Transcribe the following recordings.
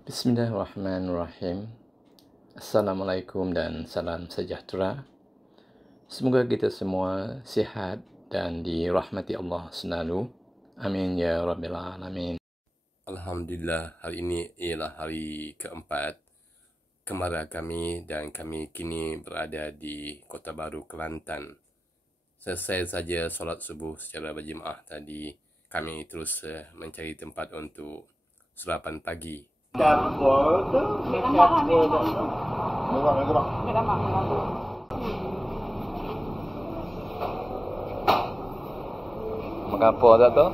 Bismillahirrahmanirrahim. Assalamualaikum dan salam sejahtera. Semoga kita semua sihat dan dirahmati Allah selalu. Amin ya Rabbil Alamin. Alhamdulillah, hari ini ialah hari keempat kemara kami dan kami kini berada di Kota Baru, Kelantan. Selesai saja solat subuh secara berjemaah tadi, kami terus mencari tempat untuk sarapan pagi. Dapur tu, dapur tu. Makan apa tak tu?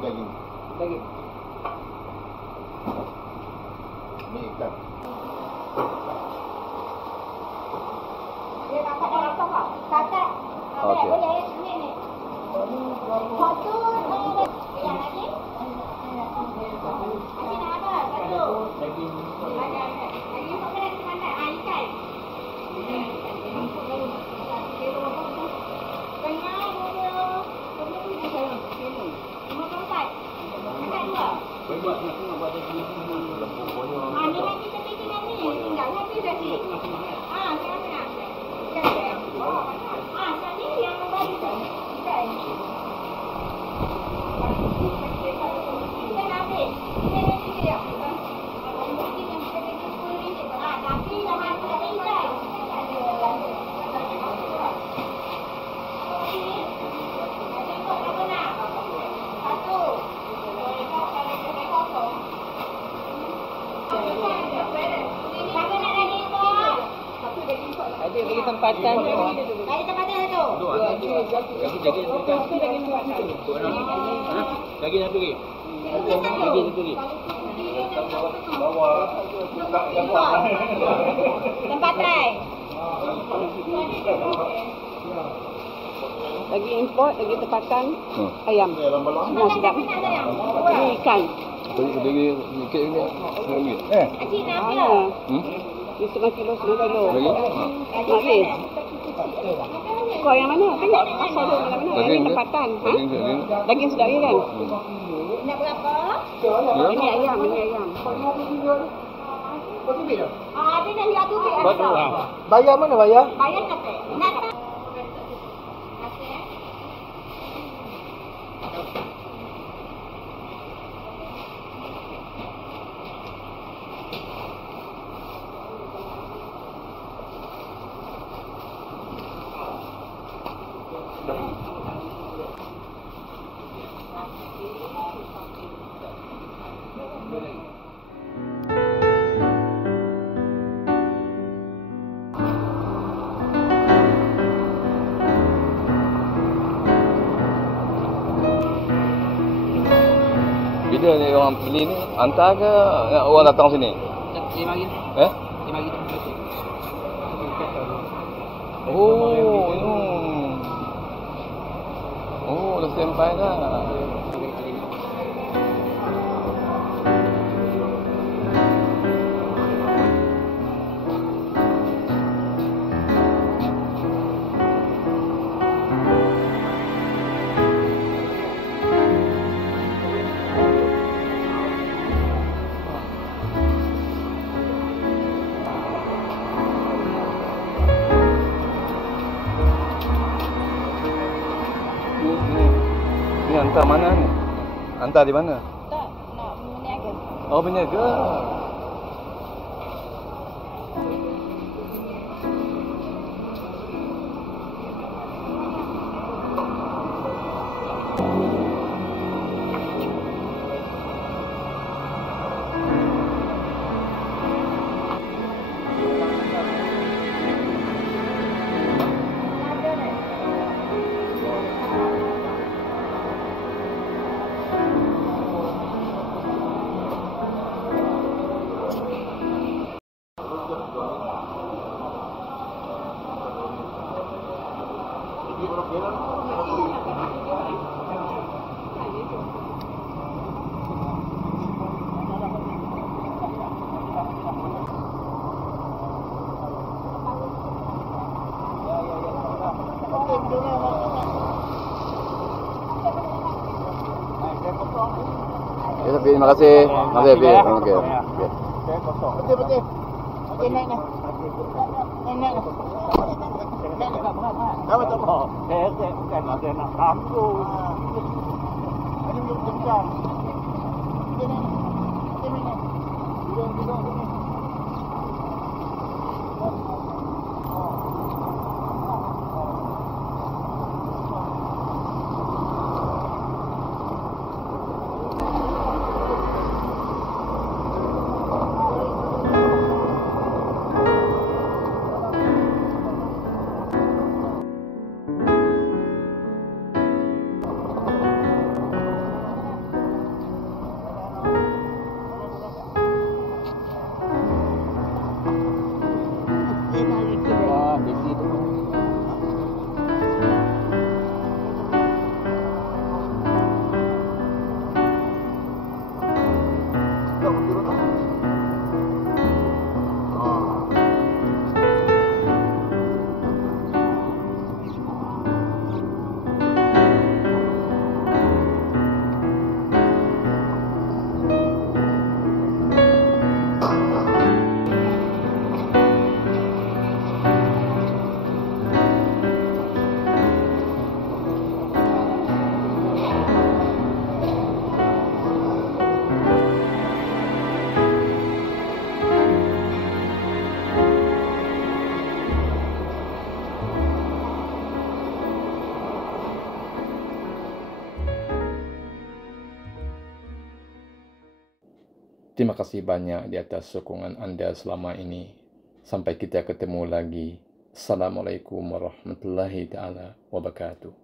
Daging. Ni ikan. Dia dapat dah lapar tak? Kakak. Okey. Ni. Satu. Yang lagi? Lagi nak apa? Satu. Daging. Ada. Lagi apa lagi pandai? Ikan. Tengah dulu. Lima tempat. Angkat dua. Buat nak buat daging. Ni nanti tepi-tepi ni. Tinggal habis tadi. Tengah-tengah. Okey. Tadi yang baru tu. Okey. Kita nak habis. Kita nanti dia. Tapi dah habis dah tinggal. Ada lagi tempatan tu. Dari tempatan tu. Daging apa lagi? Daging satu lagi. Tempatan. Lagi import, lagi tempatan, ayam. Semua sedap. Ini ikan. Lagi sikit ni. Cik nak apa? Ini setengah kilo. Lagi? Habis. Kau yang mana? Tengok asal dia mana-mana. Ini tempatan. Daging sedap ya kan? Nak berapa? Ini ayam. Ada dah 100 Bayar mana bayar? Bayar kata. Nak tak? Bila ni orang beli ni, hantar ke orang datang sini? 5 hari. 5 hari. Dah sampai dah. Ni hantar mana ni? Hantar di mana? Tak, nak meniaga. Oh, berniaga. Ya, Safi, terima kasih. Terima kasih, Safi. Okey. Betul. Okey, naik. Naik. Apa tak mau? Saya bukan ada nak sambung. Ini belum jam. Ini. Duduk. Terima kasih banyak di atas sokongan anda selama ini. Sampai kita ketemu lagi. Assalamualaikum warahmatullahi taala wabarakatuh.